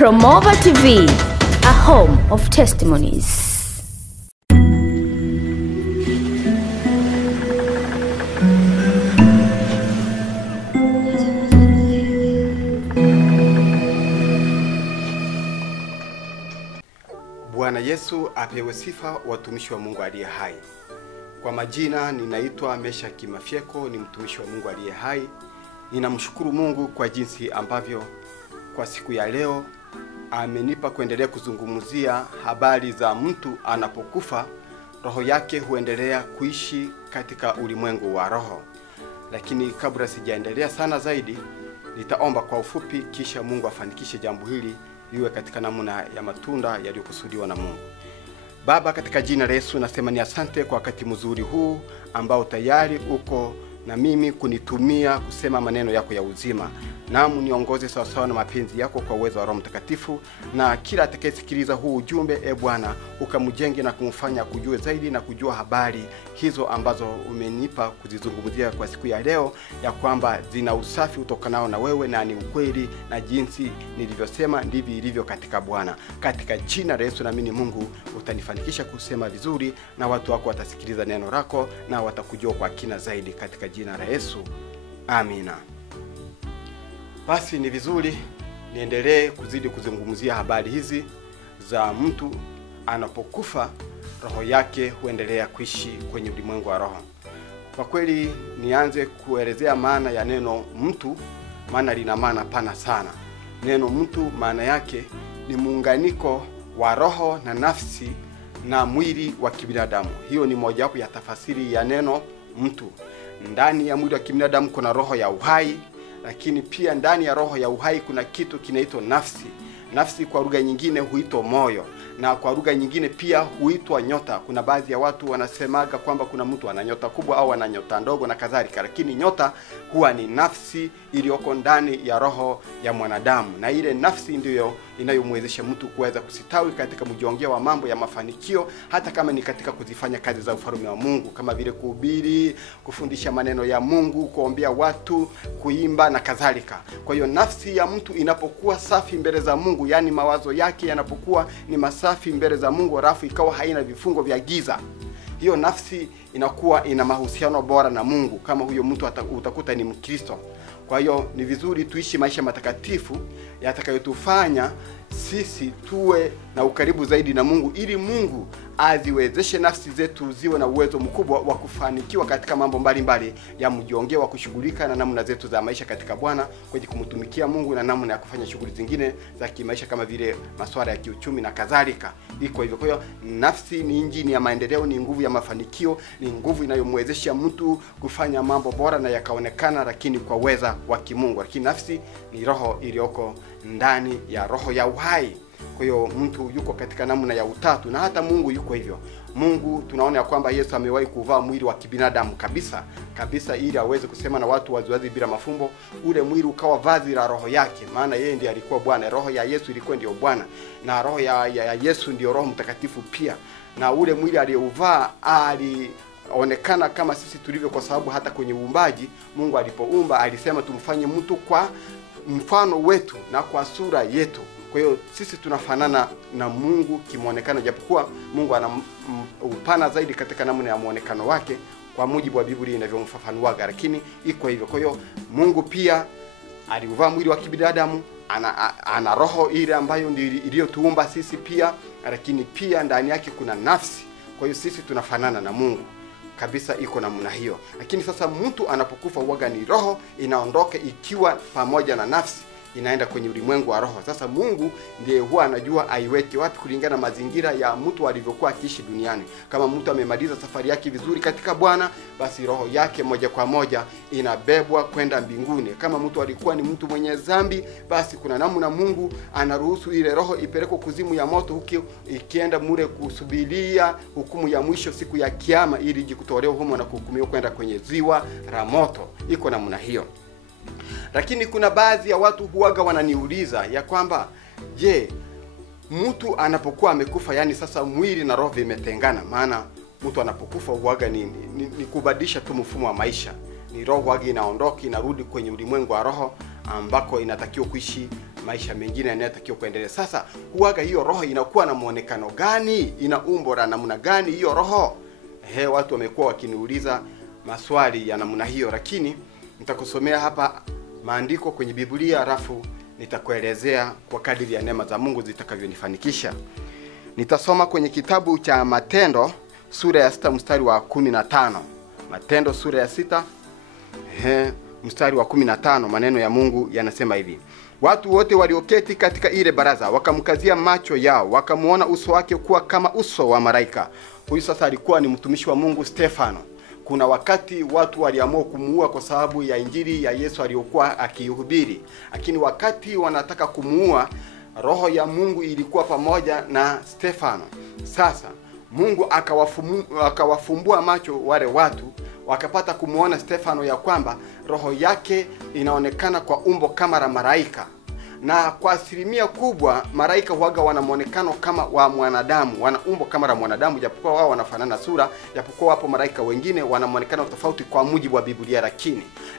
Promova TV, a home of testimonies. Bwana Yesu apewe sifa, watumishi wa Mungu aliye hai. Kwa majina ninaitwa Meshaki Mafyeko, ni mtumishi wa Mungu aliye hai. Ninamshukuru Mungu kwa jinsi ambavyo kwa siku ya leo amenipa kuendelea kuzungumzia habari za mtu anapokufa roho yake huendelea kuishi katika ulimwengu wa roho. Lakini kabla sijaendelea sana zaidi, nitaomba kwa ufupi kisha Mungu afanikishe jambo hili liwe katika namna ya matunda yaliyokusudiwa na Mungu. Baba, katika jina la Yesu nasema ni asante kwa wakati mzuri huu ambao tayari uko na mimi kunitumia kusema maneno yako ya uzima. Naam, niongoze sawa sawa na mapenzi yako kwa uwezo wa Roho Mtakatifu, na kila atakayesikiliza huu ujumbe Bwana ukamjenge na kumfanya kujua zaidi na kujua habari hizo ambazo umenipa kuzizungumzia kwa siku ya leo, ya kwamba zina usafi utokanao na wewe na ni ukweli, na jinsi nilivyosema ndivyo ilivyo katika Bwana. Katika jina la Yesu naamini Mungu utanifanikisha kusema vizuri, na watu wako watasikiliza neno lako na watakujua kwa kina zaidi katika jina la Yesu. Amina. Basi ni vizuri niendelee kuzidi kuzungumzia habari hizi za mtu anapokufa roho yake huendelea kuishi kwenye ulimwengu wa roho. Kwa kweli nianze kuelezea maana ya neno mtu, maana lina maana pana sana. Neno mtu maana yake ni muunganiko wa roho na nafsi na mwili wa kibinadamu. Hiyo ni mojawapo ya tafasiri ya neno mtu. Ndani ya mwili wa kibinadamu kuna roho ya uhai, lakini pia ndani ya roho ya uhai kuna kitu kinaitwa nafsi. Nafsi kwa lugha nyingine huitwa moyo, na kwa lugha nyingine pia huitwa nyota. Kuna baadhi ya watu wanasemaga kwamba kuna mtu ana nyota kubwa au ana nyota ndogo na kadhalika, lakini nyota huwa ni nafsi iliyoko ndani ya roho ya mwanadamu, na ile nafsi ndiyo inayomwezesha mtu kuweza kusitawi katika mjongeo wa mambo ya mafanikio, hata kama ni katika kuzifanya kazi za ufalme wa Mungu, kama vile kuhubiri, kufundisha maneno ya Mungu, kuombea watu, kuimba na kadhalika. Kwa hiyo nafsi ya mtu inapokuwa safi mbele za Mungu, yani mawazo yake yanapokuwa ni masafi mbele za Mungu, halafu ikawa haina vifungo vya giza, hiyo nafsi inakuwa ina mahusiano bora na Mungu. Kama huyo mtu utakuta ni Mkristo. Kwa hiyo ni vizuri tuishi maisha matakatifu yatakayotufanya sisi tuwe na ukaribu zaidi na Mungu, ili Mungu aziwezeshe nafsi zetu ziwe na uwezo mkubwa wa kufanikiwa katika mambo mbalimbali ya mjongeo wa kushughulika na namna zetu za maisha katika Bwana, kwenye kumtumikia Mungu na namna ya kufanya shughuli zingine za kimaisha kama vile masuala ya kiuchumi na kadhalika. Iko hivyo. Kwa hiyo nafsi ni injini ya maendeleo, ni nguvu ya mafanikio, ni nguvu inayomwezesha mtu kufanya mambo bora na yakaonekana, lakini kwa uweza wa kimungu. Lakini nafsi ni roho iliyoko ndani ya roho ya uhai. Kwa hiyo mtu yuko katika namna ya utatu, na hata Mungu yuko hivyo. Mungu tunaona ya kwamba Yesu amewahi kuvaa mwili wa kibinadamu kabisa ili aweze kusema na watu waziwazi bila mafumbo. Ule mwili ukawa vazi la roho yake, maana yeye ndiye alikuwa Bwana. Roho ya Yesu ilikuwa ndio Bwana, na roho ya Yesu ndio Roho Mtakatifu pia. Na ule mwili aliyouvaa alionekana kama sisi tulivyo, kwa sababu hata kwenye uumbaji Mungu alipoumba alisema tumfanye mtu kwa mfano wetu na kwa sura yetu. Kwa hiyo sisi tunafanana na Mungu kimuonekano, japokuwa Mungu ana upana zaidi katika namna ya muonekano wake kwa mujibu wa Biblia inavyomfafanuaga, lakini iko hivyo. Kwa hiyo Mungu pia aliuvaa mwili wa kibinadamu, ana roho ile ambayo ndio iliyotuumba sisi pia, lakini pia ndani yake kuna nafsi. Kwa hiyo sisi tunafanana na Mungu kabisa, iko namna hiyo. Lakini sasa mtu anapokufa huaga ni roho inaondoka ikiwa pamoja na nafsi, inaenda kwenye ulimwengu wa roho. Sasa Mungu ndiye huwa anajua aiweke wapi kulingana na mazingira ya mtu alivyokuwa akiishi duniani. Kama mtu amemaliza safari yake vizuri katika Bwana, basi roho yake moja kwa moja inabebwa kwenda mbinguni. Kama mtu alikuwa ni mtu mwenye dhambi, basi kuna namna Mungu anaruhusu ile roho ipelekwe kuzimu ya moto, huko ikienda mure kusubiria hukumu ya mwisho siku ya kiyama, ili ijikutolewe humo na kuhukumiwa kwenda kwenye ziwa la moto. Iko namna hiyo. Lakini kuna baadhi ya watu huaga wananiuliza ya kwamba, je, mtu anapokuwa amekufa, yani sasa mwili na roho vimetengana? Maana mtu anapokufa huaga ni kubadilisha tu mfumo wa maisha. Ni roho huaga inaondoka inarudi kwenye ulimwengu wa roho ambako inatakiwa kuishi maisha mengine yanayotakiwa kuendelea. Sasa huaga hiyo roho inakuwa na muonekano gani? Ina umbo la namna gani hiyo roho? Watu wamekuwa wakiniuliza maswali ya namna hiyo, lakini nitakusomea hapa maandiko kwenye Biblia, alafu nitakuelezea kwa kadiri ya neema za Mungu zitakavyonifanikisha. Nitasoma kwenye kitabu cha Matendo sura ya 6 mstari wa 15. Matendo sura ya 6 mstari wa 15, maneno ya Mungu yanasema hivi: watu wote walioketi katika ile baraza wakamkazia macho yao, wakamuona uso wake kuwa kama uso wa malaika. Huyu sasa alikuwa ni mtumishi wa Mungu Stefano. Kuna wakati watu waliamua kumuua kwa sababu ya injili ya Yesu aliyokuwa akihubiri, lakini wakati wanataka kumuua, roho ya Mungu ilikuwa pamoja na Stefano. Sasa Mungu akawafumbua macho wale watu, wakapata kumuona Stefano ya kwamba roho yake inaonekana kwa umbo kama la malaika. Na kwa asilimia kubwa malaika huaga wana muonekano kama wa mwanadamu, wana umbo kama la mwanadamu, japokuwa wao wanafanana sura, japokuwa wapo malaika wengine wana muonekano tofauti kwa mujibu wa Biblia,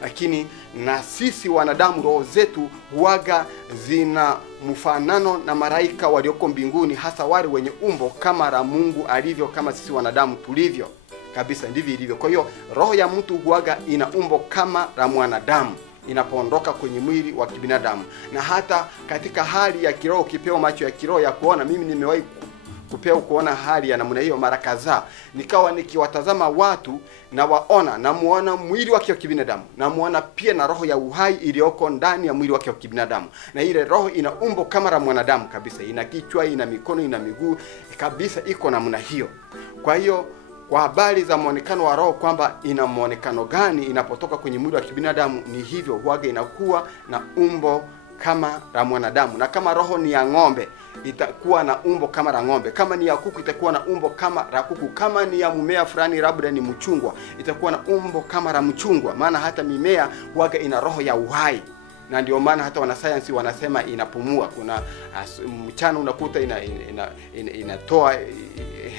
lakini na sisi wanadamu roho zetu huaga zina mfanano na malaika walioko mbinguni, hasa wale wenye umbo kama la Mungu alivyo, kama sisi wanadamu tulivyo. Kabisa ndivyo ilivyo. Kwa hiyo roho ya mtu huaga ina umbo kama la mwanadamu inapoondoka kwenye mwili wa kibinadamu. Na hata katika hali ya kiroho, ukipewa macho ya kiroho ya kuona, mimi nimewahi kupewa kuona hali ya namna hiyo mara kadhaa, nikawa nikiwatazama watu na waona, namuona mwili wake wa kibinadamu, namuona pia na roho ya uhai iliyoko ndani ya mwili wake wa kibinadamu. Na ile roho ina umbo kama la mwanadamu kabisa, ina kichwa, ina mikono, ina miguu, kabisa iko namna hiyo. Kwa hiyo kwa habari za muonekano wa roho kwamba ina muonekano gani inapotoka kwenye mwili wa kibinadamu, ni hivyo, huaga inakuwa na umbo kama la mwanadamu. Na kama roho ni ya ng'ombe, itakuwa na umbo kama la ng'ombe. Kama ni ya kuku, itakuwa na umbo kama la kuku. Kama ni ya mmea fulani, labda ni mchungwa, itakuwa na umbo kama la mchungwa. Maana hata mimea huaga ina roho ya uhai, na ndio maana hata wanasayansi wanasema inapumua. Kuna mchana unakuta inatoa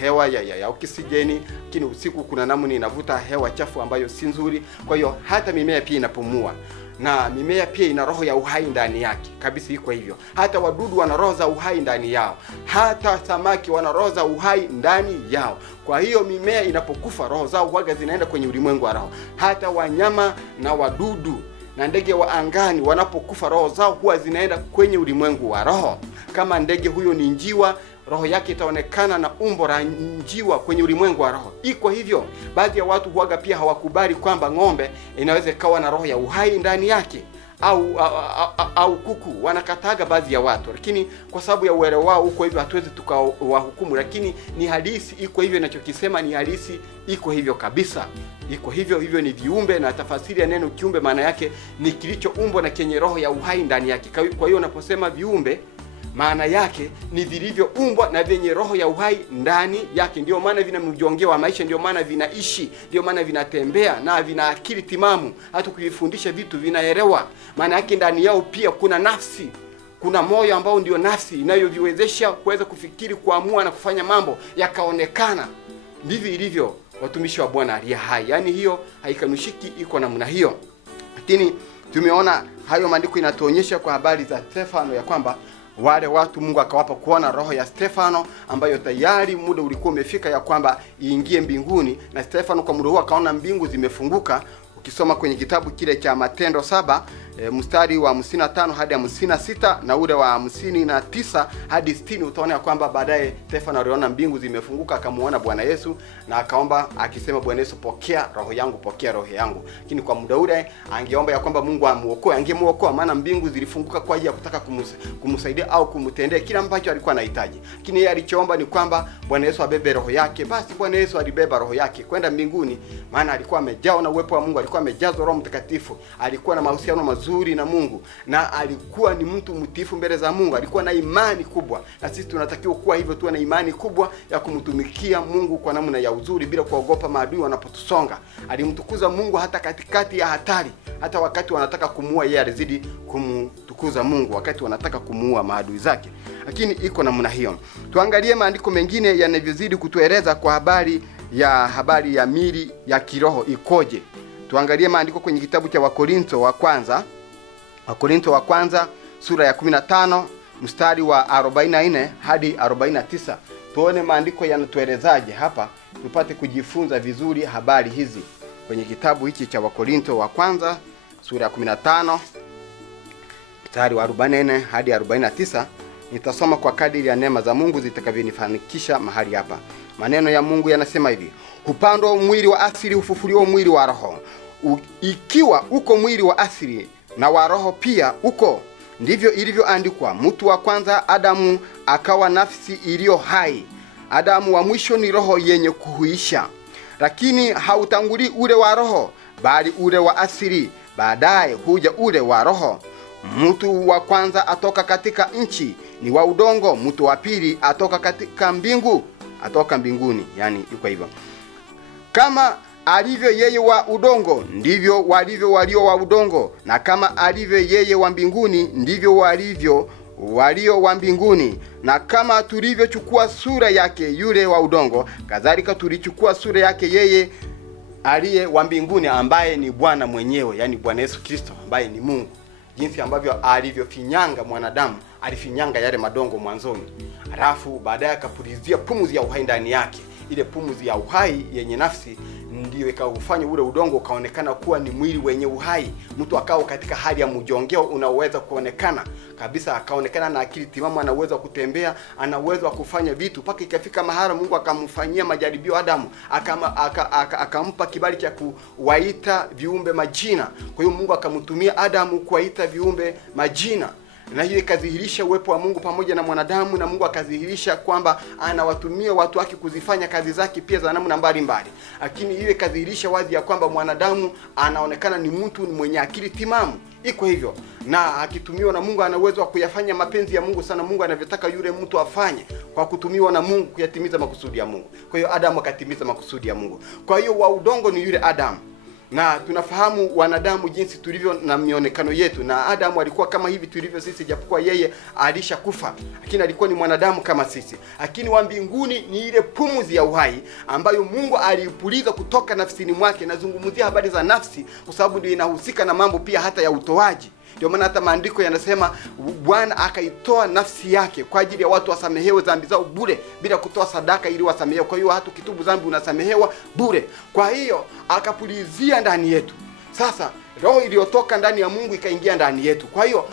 hewa ya oksijeni, lakini usiku kuna namna inavuta hewa chafu ambayo si nzuri. Kwa hiyo hata mimea pia inapumua, na mimea pia ina roho ya uhai ndani yake. Kabisa iko hivyo. Hata wadudu wana roho za uhai ndani yao, hata samaki wana roho za uhai ndani yao. Kwa hiyo mimea inapokufa, roho zao huaga zinaenda kwenye ulimwengu wa roho. Hata wanyama na wadudu na ndege wa angani wanapokufa, roho zao huwa zinaenda kwenye ulimwengu wa roho. Kama ndege huyo ni njiwa, roho yake itaonekana na umbo la njiwa kwenye ulimwengu wa roho. Iko hivyo. Baadhi ya watu huaga pia hawakubali kwamba ng'ombe inaweza ikawa na roho ya uhai ndani yake, au kuku. Wanakataga baadhi ya watu, lakini kwa sababu ya uelewa wao uko hivyo, hatuwezi tukawahukumu, lakini ni halisi iko hivyo. Ninachokisema ni halisi, iko hivyo kabisa. Iko hivyo. Hivyo ni viumbe, na tafasiri ya neno kiumbe maana yake ni kilichoumbwa na kenye roho ya uhai ndani yake. Kwa hiyo unaposema viumbe, maana yake ni vilivyoumbwa na vyenye roho ya uhai ndani yake. Ndio maana vina mjongeo wa maisha, ndio maana vinaishi, ndio maana vinatembea, na vina akili timamu. Hata kuifundisha vitu vinaelewa. Maana yake ndani yao pia kuna nafsi, kuna moyo ambao ndio nafsi inayoviwezesha kuweza kufikiri, kuamua na kufanya mambo yakaonekana. Ndivyo ilivyo watumishi wa Bwana aliye hai. Yaani hiyo haikanushiki, iko namna hiyo. Lakini tumeona hayo maandiko inatuonyesha kwa habari za Stefano ya kwamba wale watu Mungu akawapa kuona roho ya Stefano, ambayo tayari muda ulikuwa umefika ya kwamba iingie mbinguni. Na Stefano kwa muda huo akaona mbingu zimefunguka. Ukisoma kwenye kitabu kile cha Matendo 7 mstari wa 55 hadi 56 na ule wa 59 hadi 60, utaona kwamba baadaye Stefano aliona mbingu zimefunguka, akamuona Bwana Yesu na akaomba akisema, Bwana Yesu, pokea roho yangu, pokea roho yangu. Lakini kwa muda ule angeomba ya kwamba Mungu amuokoe, angemuokoa, maana mbingu zilifunguka kwa ajili ya kutaka kumsaidia au kumtendea kila ambacho alikuwa anahitaji. Lakini yeye alichoomba ni kwamba Bwana Yesu abebe roho yake. Basi Bwana Yesu alibeba roho yake kwenda mbinguni, maana alikuwa amejaa na uwepo wa Mungu, alikuwa amejazwa Roho Mtakatifu, alikuwa na mahusiano mazuri na Mungu, na alikuwa ni mtu mtiifu mbele za Mungu, alikuwa na imani kubwa. Na sisi tunatakiwa kuwa hivyo, tuwe na imani kubwa ya kumtumikia Mungu kwa namna ya uzuri bila kuogopa maadui wanapotusonga. Alimtukuza Mungu hata katikati ya hatari. Hata wakati wanataka kumuua, yeye alizidi kumtukuza Mungu wakati wanataka kumuua maadui zake. Lakini iko namna hiyo. Tuangalie maandiko mengine yanavyozidi kutueleza kwa habari ya mili ya kiroho ikoje. Tuangalie maandiko kwenye kitabu cha Wakorintho wa kwanza sura ya 15 mstari wa 44 hadi 49. Tuone maandiko yanatuelezaje hapa, tupate kujifunza vizuri habari hizi. Kwenye kitabu hiki cha Wakorinto wa kwanza sura ya 15 mstari wa 44 hadi 49, nitasoma kwa kadiri ya neema za Mungu zitakavyonifanikisha mahali hapa. Maneno ya Mungu yanasema hivi: upando mwili wa asili ufufuliwa mwili wa roho. Ikiwa uko mwili wa asili na wa roho pia uko, ndivyo ilivyoandikwa, mtu wa kwanza Adamu akawa nafsi iliyo hai. Adamu wa mwisho ni roho yenye kuhuisha. Lakini hautanguli ule wa roho, bali ule wa asili, baadaye huja ule wa roho. Mtu wa kwanza atoka katika nchi, ni wa udongo. Mtu wa pili atoka katika mbinguni. Yani iko hivyo. Kama alivyo yeye wa udongo, ndivyo walivyo walio wa udongo, na kama alivyo yeye wa mbinguni, ndivyo walivyo walio wa mbinguni. Na kama tulivyochukua sura yake yule wa udongo, kadhalika tulichukua sura yake yeye aliye wa mbinguni, ambaye ni Bwana mwenyewe, yani Bwana Yesu Kristo, ambaye ni Mungu. Jinsi ambavyo alivyofinyanga mwanadamu, alifinyanga yale madongo mwanzoni, alafu baadaye akapulizia pumzi ya uhai ndani yake. Ile pumzi ya uhai yenye nafsi ndio ikaufanya ule udongo ukaonekana kuwa ni mwili wenye uhai. Mtu akao katika hali ya mjongeo unaweza kuonekana kabisa, akaonekana na akili timamu, ana uwezo wa kutembea, ana uwezo wa kufanya vitu. Paka ikafika mahali Mungu akamfanyia majaribio Adamu, akampa kibali cha kuwaita viumbe majina. Kwa hiyo Mungu akamtumia Adamu kuwaita viumbe majina, na hiyo ikadhihirisha uwepo wa Mungu pamoja na mwanadamu, na Mungu akadhihirisha kwamba anawatumia watu wake kuzifanya kazi zake pia za namna mbalimbali. Lakini hiyo ikadhihirisha wazi ya kwamba mwanadamu anaonekana ni mtu mwenye akili timamu. Iko hivyo, na akitumiwa na Mungu ana uwezo wa kuyafanya mapenzi ya Mungu sana Mungu anavyotaka yule mtu afanye, kwa kutumiwa na Mungu kuyatimiza makusudi ya Mungu. Kwa hiyo Adamu akatimiza makusudi ya Mungu. Kwa hiyo wa udongo ni yule Adamu. Na tunafahamu wanadamu jinsi tulivyo na mionekano yetu, na Adamu alikuwa kama hivi tulivyo sisi, japokuwa yeye alishakufa, lakini alikuwa ni mwanadamu kama sisi. Lakini wa mbinguni ni ile pumzi ya uhai ambayo Mungu aliipuliza kutoka nafsini mwake. Nazungumzia habari za nafsi kwa sababu ndio inahusika na mambo pia hata ya utoaji. Ndio maana hata maandiko yanasema Bwana akaitoa nafsi yake kwa ajili ya watu wasamehewe dhambi zao bure, bila kutoa sadaka ili wasamehewe. Kwa hiyo hata ukitubu dhambi unasamehewa bure. Kwa hiyo akapulizia ndani yetu. Sasa roho iliyotoka ndani ya Mungu ikaingia ndani yetu. Kwa hiyo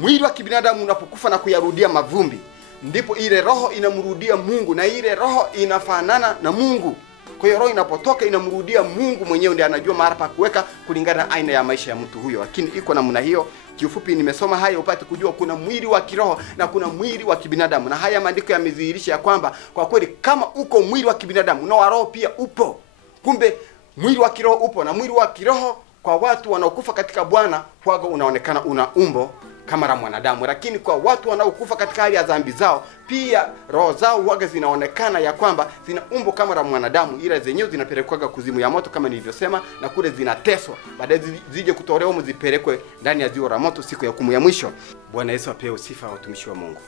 mwili wa kibinadamu unapokufa na kuyarudia mavumbi, ndipo ile roho inamrudia Mungu, na ile roho inafanana na Mungu. Kwa hiyo roho inapotoka inamrudia Mungu mwenyewe, ndiye anajua mahali pa kuweka kulingana na aina ya maisha ya mtu huyo. Lakini iko namna hiyo. Kiufupi nimesoma haya upate kujua kuna mwili wa kiroho na kuna mwili wa kibinadamu. Na haya maandiko yamedhihirisha ya kwamba kwa kweli kama uko mwili wa kibinadamu na wa roho pia upo. Kumbe mwili wa kiroho upo, na mwili wa kiroho kwa watu wanaokufa katika Bwana huaga unaonekana una umbo kama la mwanadamu. Lakini kwa watu wanaokufa katika hali ya dhambi zao, pia roho zao huaga zinaonekana ya kwamba zina umbo kama la mwanadamu, ila zenyewe zinapelekwa kuzimu ya moto kama nilivyosema, na kule zinateswa, baadaye zije kutolewa zipelekwe ndani ya ziwa la moto siku ya hukumu ya mwisho. Bwana Yesu apewe sifa, watumishi wa Mungu.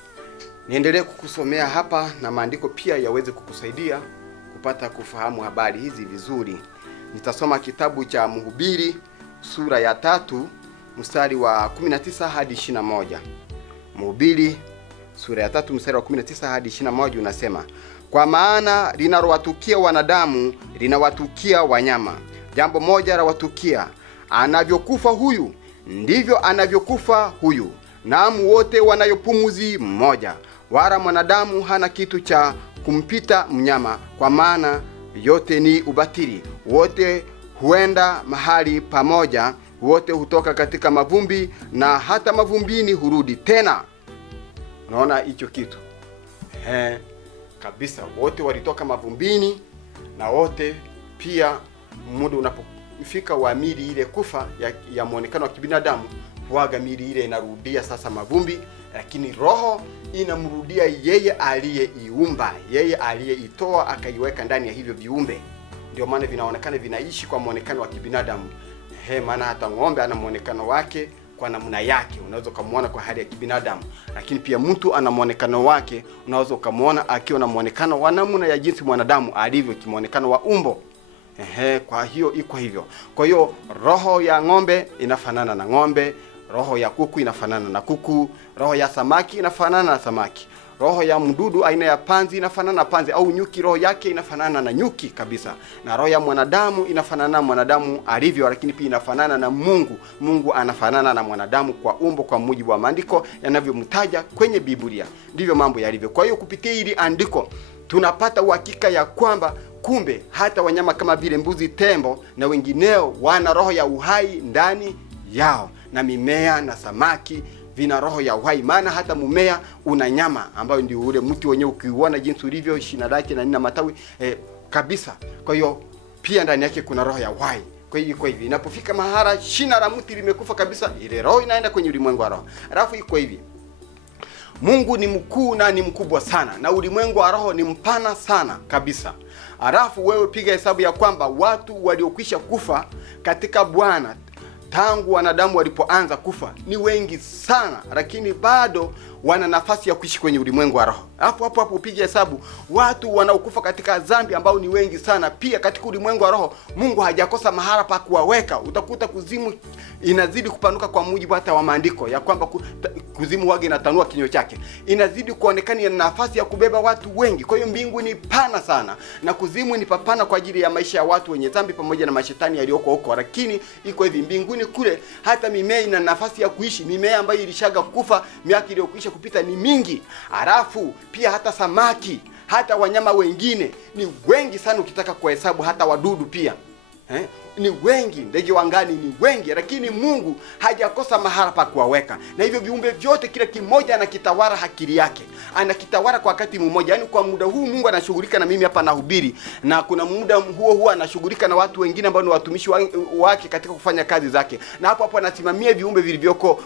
Niendelee kukusomea hapa na maandiko pia yaweze kukusaidia kupata kufahamu habari hizi vizuri. Nitasoma kitabu cha Mhubiri sura ya 3 mstari wa 19 hadi 21. Mhubiri sura ya 3 mstari wa 19 hadi 21 unasema: kwa maana linalowatukia wanadamu linawatukia wanyama. Jambo moja la watukia, anavyokufa huyu ndivyo anavyokufa huyu. Naam, wote wanayopumuzi mmoja, wala mwanadamu hana kitu cha kumpita mnyama, kwa maana yote ni ubatili. Wote huenda mahali pamoja, wote hutoka katika mavumbi, na hata mavumbini hurudi tena. Unaona hicho kitu? Kabisa, wote walitoka mavumbini, na wote pia muda unapofika wa mili ile kufa ya muonekano wa kibinadamu, huaga mili ile inarudia sasa mavumbi, lakini roho inamrudia yeye aliyeiumba, yeye aliyeitoa akaiweka ndani ya hivyo viumbe. Ndio maana vinaonekana vinaishi kwa muonekano wa kibinadamu. Maana hata ng'ombe ana muonekano wake kwa namna yake, unaweza kumuona kwa hali ya kibinadamu. Lakini pia mtu ana muonekano wake, unaweza kumuona akiwa na muonekano wa namna ya jinsi mwanadamu alivyo kimuonekano wa umbo. Kwa hiyo iko hivyo. Kwa hiyo roho ya ng'ombe inafanana na ng'ombe, Roho ya kuku inafanana na kuku, roho ya samaki inafanana na samaki, roho ya mdudu aina ya panzi inafanana na panzi, au nyuki roho yake inafanana na nyuki kabisa. Na roho ya mwanadamu inafanana na mwanadamu alivyo, lakini pia inafanana na Mungu. Mungu anafanana na mwanadamu kwa umbo, kwa mujibu wa maandiko yanavyomtaja kwenye Biblia. Ndivyo mambo yalivyo. Kwa hiyo kupitia hili andiko tunapata uhakika ya kwamba kumbe hata wanyama kama vile mbuzi, tembo na wengineo wana roho ya uhai ndani yao, na mimea na samaki vina roho ya uhai. Maana hata mmea una nyama ambayo ndio ule mti wenyewe ukiuona jinsi ulivyo, shina lake na nina matawi kabisa. Kwa hiyo pia ndani yake kuna roho ya uhai. Kwa hivi inapofika mahara shina la mti limekufa kabisa, ile roho inaenda kwenye ulimwengu wa roho. Alafu iko hivi, Mungu ni mkuu na ni mkubwa sana, na ulimwengu wa roho ni mpana sana kabisa. Alafu wewe piga hesabu ya kwamba watu waliokwisha kufa katika Bwana tangu wanadamu walipoanza kufa ni wengi sana, lakini bado wana nafasi ya kuishi kwenye ulimwengu wa roho. Hapo upige hesabu watu wanaokufa katika dhambi ambao ni wengi sana. Pia katika ulimwengu wa roho Mungu hajakosa mahala pa kuwaweka. Utakuta kuzimu inazidi kupanuka kwa mujibu hata wa maandiko ya kwamba kuzimu wage inatanua kinywa chake. Inazidi kuonekana ina nafasi ya kubeba watu wengi. Kwa hiyo mbingu ni pana sana na kuzimu ni papana kwa ajili ya maisha ya watu wenye dhambi pamoja na mashetani yalioko huko. Lakini iko hivi, mbinguni kule hata mimea ina nafasi ya kuishi. Mimea ambayo ilishaga kufa miaka iliyokwisha kupita ni mingi. Alafu pia hata samaki, hata wanyama wengine ni wengi sana ukitaka kuhesabu, hata wadudu pia ni wengi, ndege wangani ni wengi, lakini Mungu hajakosa mahala pa kuwaweka. Na hivyo viumbe vyote kila kimoja anakitawala akili yake, anakitawala kwa wakati mmoja. Yaani kwa muda huu Mungu anashughulika na mimi hapa nahubiri, na kuna muda huo anashughulika na watu wengine ambao ni watumishi wake katika kufanya kazi zake, na hapo anasimamia viumbe vilivyoko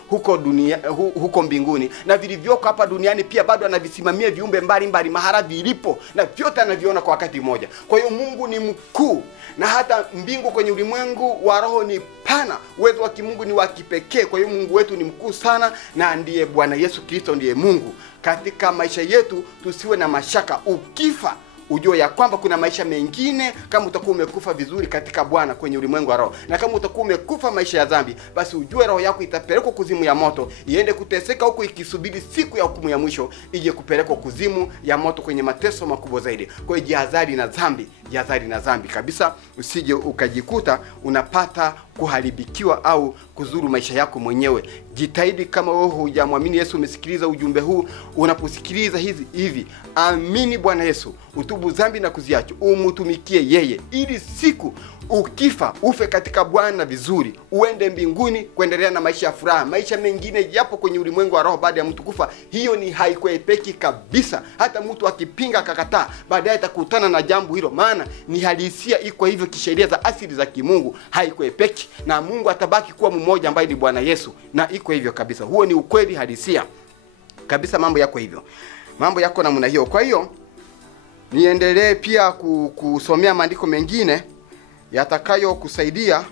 huko mbinguni, na vilivyoko hapa duniani pia bado anavisimamia viumbe mbalimbali mahala vilipo, na vyote anaviona kwa wakati mmoja. Kwa hiyo Mungu ni mkuu, na hata mbingu kwenye ulimwengu wa roho ni pana. Uwezo wa kimungu ni wa kipekee. Kwa hiyo Mungu wetu ni mkuu sana, na ndiye Bwana Yesu Kristo ndiye Mungu. Katika maisha yetu tusiwe na mashaka. Ukifa ujue ya kwamba kuna maisha mengine, kama utakuwa umekufa vizuri katika Bwana kwenye ulimwengu wa roho. Na kama utakuwa umekufa maisha ya dhambi, basi ujue roho yako itapelekwa kuzimu ya moto, iende kuteseka huko ikisubiri siku ya hukumu ya mwisho ije kupelekwa kuzimu ya moto kwenye mateso makubwa zaidi. Kwa hiyo jihadhari na dhambi, jihadhari na dhambi kabisa, usije ukajikuta unapata kuharibikiwa au kuzuru maisha yako mwenyewe. Jitahidi kama wewe hujamwamini Yesu, umesikiliza ujumbe huu, unaposikiliza hivi, amini Bwana Yesu, utubu dhambi na kuziacha, umtumikie yeye, ili siku ukifa ufe katika Bwana vizuri, uende mbinguni kuendelea na maisha ya furaha. Maisha mengine yapo kwenye ulimwengu wa roho baada ya mtu kufa. Hiyo ni haikuepeki kabisa. Hata mtu akipinga akakataa, baadaye atakutana na jambo hilo, maana ni halisia, iko hivyo kisheria za asili za kimungu, haikuepeki, na Mungu atabaki kuwa mmoja ambaye ni Bwana Yesu, na iko hivyo kabisa. Huo ni ukweli halisia kabisa, mambo yako hivyo, mambo yako namna hiyo. Kwa hiyo niendelee pia kusomea maandiko mengine yatakayo kusaidia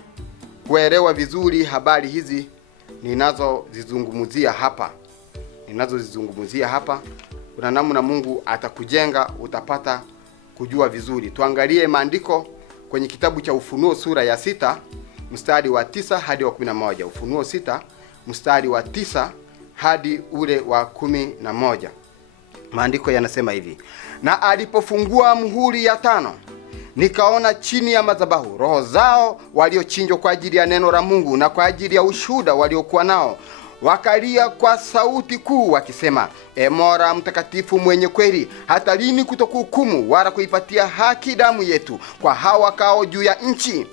kuelewa vizuri habari hizi ninazozizungumzia hapa. Kuna namna Mungu atakujenga, utapata kujua vizuri. Tuangalie maandiko kwenye kitabu cha Ufunuo sura ya 6 mstari wa 9 hadi wa 11. Ufunuo 6 mstari wa 9 hadi ule wa 11. Maandiko yanasema hivi: na alipofungua muhuri ya 5, nikaona chini ya madhabahu roho zao waliochinjwa kwa ajili ya neno la Mungu na kwa ajili ya ushuhuda waliokuwa nao, wakalia kwa sauti kuu wakisema, Mola mtakatifu mwenye kweli, hata lini kutokuhukumu wala kuipatia haki damu yetu kwa hao wakao juu ya nchi?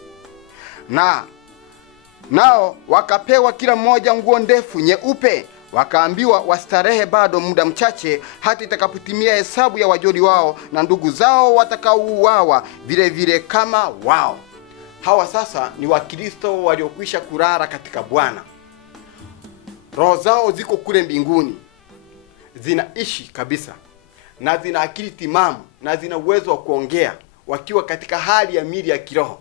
Nao wakapewa kila mmoja nguo ndefu nyeupe, wakaambiwa wastarehe bado muda mchache, hata itakapotimia hesabu ya wajoli wao na ndugu zao watakaouawa vile vile kama wao. Hawa sasa ni Wakristo waliokwisha kulala katika Bwana. Roho zao ziko kule mbinguni, zinaishi kabisa, na zina akili timamu, na zina uwezo wa kuongea wakiwa katika hali ya mili ya kiroho.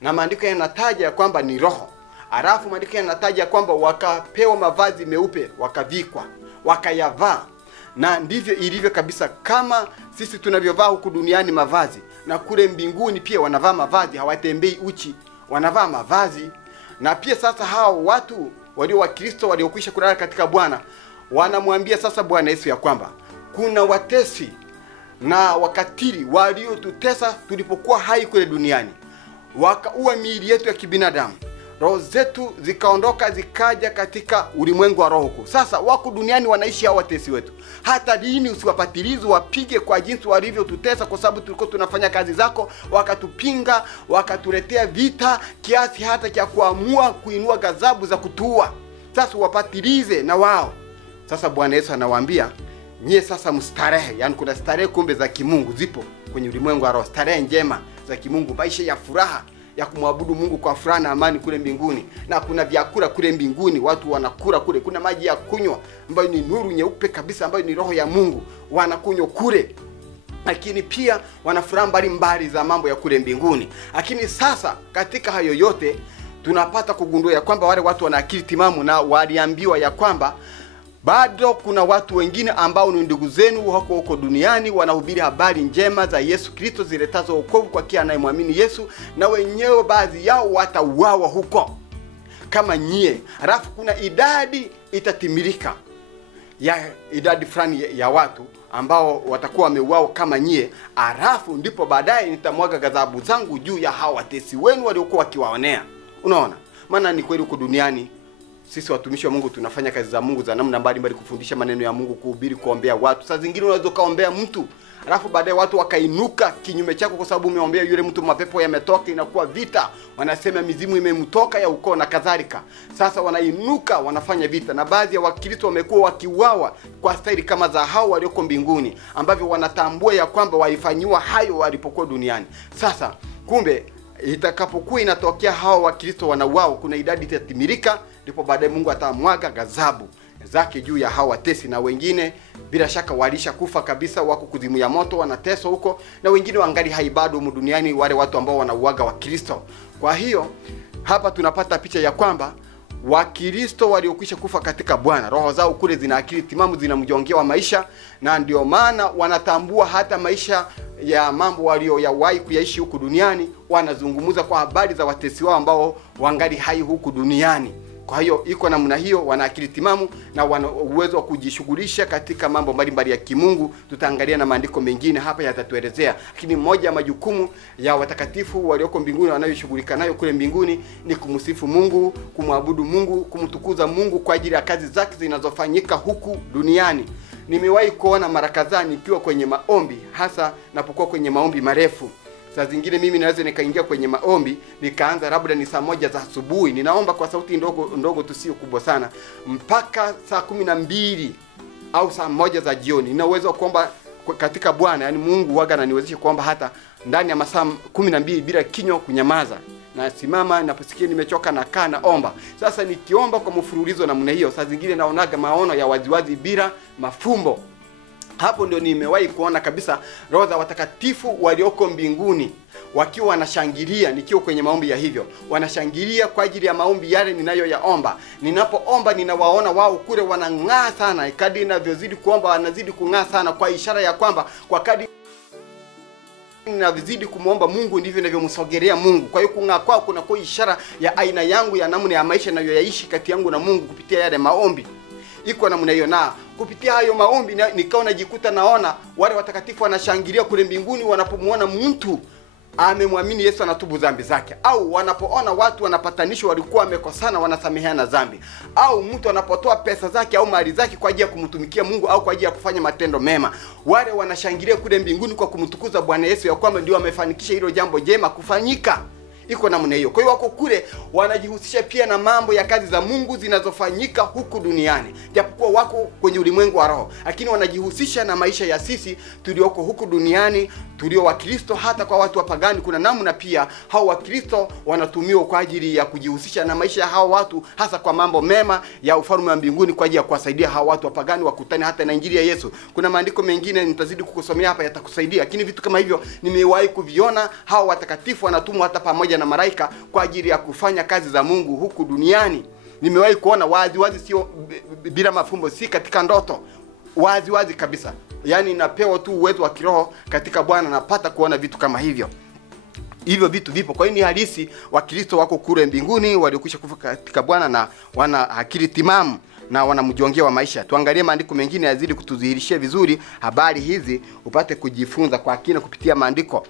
Na maandiko yanataja kwamba ni roho. Alafu maandiko yanataja kwamba wakapewa mavazi meupe, wakavikwa, wakayavaa. Na ndivyo ilivyo kabisa, kama sisi tunavyovaa huku duniani mavazi, na kule mbinguni pia wanavaa mavazi, hawatembei uchi, wanavaa mavazi. Na pia sasa hao watu walio wa Kristo waliokwisha kulala katika Bwana wanamwambia sasa Bwana Yesu ya kwamba kuna watesi na wakatili waliotutesa tulipokuwa hai kule duniani, wakaua miili yetu ya kibinadamu, roho zetu zikaondoka zikaja katika ulimwengu wa roho. Sasa wako duniani wanaishi hao watesi wetu. Hata lini usiwapatilize wapige kwa jinsi walivyotutesa, kwa sababu tulikuwa tunafanya kazi zako, wakatupinga, wakatuletea vita kiasi hata cha kuamua kuinua ghadhabu za kutua. Sasa wapatilize na wao. Sasa Bwana Yesu anawaambia, nyie sasa mstarehe. Yani kuna starehe kumbe za kimungu zipo kwenye ulimwengu wa roho, starehe njema za kimungu, maisha ya furaha ya kumwabudu Mungu kwa furaha na amani kule mbinguni. Na kuna vyakula kule mbinguni, watu wanakula kule. Kuna maji ya kunywa ambayo ni nuru nyeupe kabisa, ambayo ni roho ya Mungu, wanakunywa kule. Lakini pia wana furaha mbalimbali za mambo ya kule mbinguni. Lakini sasa katika hayo yote tunapata kugundua ya kwamba wale watu wana akili timamu, na waliambiwa ya kwamba bado kuna watu wengine ambao ni ndugu zenu huko duniani, wanahubiri habari njema za Yesu Kristo ziletazo wokovu kwa kila anayemwamini Yesu, na wenyewe baadhi yao watauawa huko kama nyie. Alafu kuna idadi itatimilika ya idadi fulani ya watu ambao watakuwa wameuawa kama nyie. Alafu ndipo baadaye nitamwaga ghadhabu zangu juu ya hao watesi wenu waliokuwa wakiwaonea. Unaona? Maana ni kweli huko duniani sisi watumishi wa Mungu tunafanya kazi za Mungu za namna mbalimbali, kufundisha maneno ya Mungu, kuhubiri, kuombea watu. Saa zingine unaweza kaombea mtu, alafu baadaye watu wakainuka kinyume chako kwa sababu umeombea yule mtu, mapepo yametoka, inakuwa vita. Wanasema mizimu imemtoka ya ukoo na kadhalika. Sasa wanainuka wanafanya vita, na baadhi ya Wakristo wamekuwa wakiuawa kwa staili kama za hao walioko mbinguni, ambavyo wanatambua ya kwamba walifanywa hayo walipokuwa duniani. Sasa kumbe itakapokuwa inatokea hao Wakristo wanauawa, kuna idadi itatimilika, ndipo baadaye Mungu atamwaga ghadhabu zake juu ya hao watesi. Na wengine bila shaka walisha kufa kabisa, wako kuzimu ya moto, wanateswa huko, na wengine wangali hai bado humu duniani, wale watu ambao wanauaga Wakristo. Kwa hiyo hapa tunapata picha ya kwamba Wakristo waliokwisha kufa katika Bwana, roho zao kule zina akili timamu, zinamjongea maisha, na ndio maana wanatambua hata maisha ya mambo walioyawahi kuyaishi huku duniani. Wanazungumza kwa habari za watesi wao ambao wangali hai huku duniani. Kwa hiyo iko namna hiyo, wana akili timamu na wana uwezo wa kujishughulisha katika mambo mbalimbali ya kimungu. Tutaangalia na maandiko mengine hapa yatatuelezea. Lakini moja ya majukumu ya watakatifu walioko mbinguni wanayoshughulika nayo kule mbinguni ni kumsifu Mungu, kumwabudu Mungu, kumtukuza Mungu kwa ajili ya kazi zake zinazofanyika huku duniani. Nimewahi kuona mara kadhaa nikiwa kwenye maombi, hasa napokuwa kwenye maombi marefu. Saa zingine mimi naweza nikaingia kwenye maombi, nikaanza labda ni saa 1 za asubuhi, ninaomba kwa sauti ndogo tu, sio kubwa sana, mpaka saa 12 au saa 1 za jioni. Nina uwezo kuomba katika Bwana, yani Mungu huaga ananiwezesha kuomba hata ndani ya masaa 12 bila kinywa kunyamaza. Na simama, naposikia nimechoka na kaa naomba. Sasa nikiomba kwa mfululizo namna hiyo, saa zingine naonaga maono ya waziwazi bila mafumbo. Hapo ndio nimewahi kuona kabisa roho za watakatifu walioko mbinguni wakiwa wanashangilia nikiwa kwenye maombi ya hivyo. Wanashangilia kwa ajili ya maombi yale ninayoyaomba. Ninapoomba ninawaona wao kule wanang'aa sana. Kadri ninavyozidi kuomba wanazidi kung'aa sana, kwa ishara ya kwamba kwa kadri ninazidi kumuomba Mungu ndivyo ninavyomsogelea Mungu. Kwa hiyo kung'aa kwao kuna kwa ishara ya aina yangu ya namna ya maisha ninayoyaishi kati yangu na Mungu kupitia yale maombi. Iko namna hiyo, na kupitia hayo maombi nikawa najikuta naona wale watakatifu wanashangilia kule mbinguni wanapomuona mtu amemwamini Yesu anatubu dhambi zake, au wanapoona watu wanapatanishwa walikuwa wamekosana wanasameheana dhambi, au mtu anapotoa pesa zake au mali zake kwa ajili ya kumtumikia Mungu au kwa ajili ya kufanya matendo mema. Wale wanashangilia kule mbinguni kwa kumtukuza Bwana Yesu ya kwamba ndio amefanikisha hilo jambo jema kufanyika. Iko namna hiyo. Kwa hiyo wako kule wanajihusisha pia na mambo ya kazi za Mungu zinazofanyika huku duniani. Japokuwa wako kwenye ulimwengu wa roho, lakini wanajihusisha na maisha ya sisi tulioko huku duniani, tulio Wakristo. Hata kwa watu wapagani kuna namna pia hao Wakristo wanatumiwa kwa ajili ya kujihusisha na maisha ya hao watu, hasa kwa mambo mema ya ufalme wa mbinguni, kwa ajili ya kuwasaidia hao watu wapagani wakutane hata na injili ya Yesu. Kuna maandiko mengine nitazidi kukusomea hapa yatakusaidia, lakini vitu kama hivyo nimewahi kuviona. Hao watakatifu wanatumwa hata pamoja na malaika kwa ajili ya kufanya kazi za Mungu huku duniani. Nimewahi kuona wazi, sio bila mafumbo, si katika ndoto, wazi kabisa. Yaani napewa tu uwezo wa kiroho katika Bwana, napata kuona vitu kama hivyo. hivyo vitu vipo. Kwa hiyo ni halisi, Wakristo wako kule mbinguni waliokwisha kufa katika Bwana na wana akili timamu na wanamjongea wa maisha. Tuangalie maandiko mengine yazidi kutudhihirishia vizuri habari hizi, upate kujifunza kwa kina kupitia maandiko.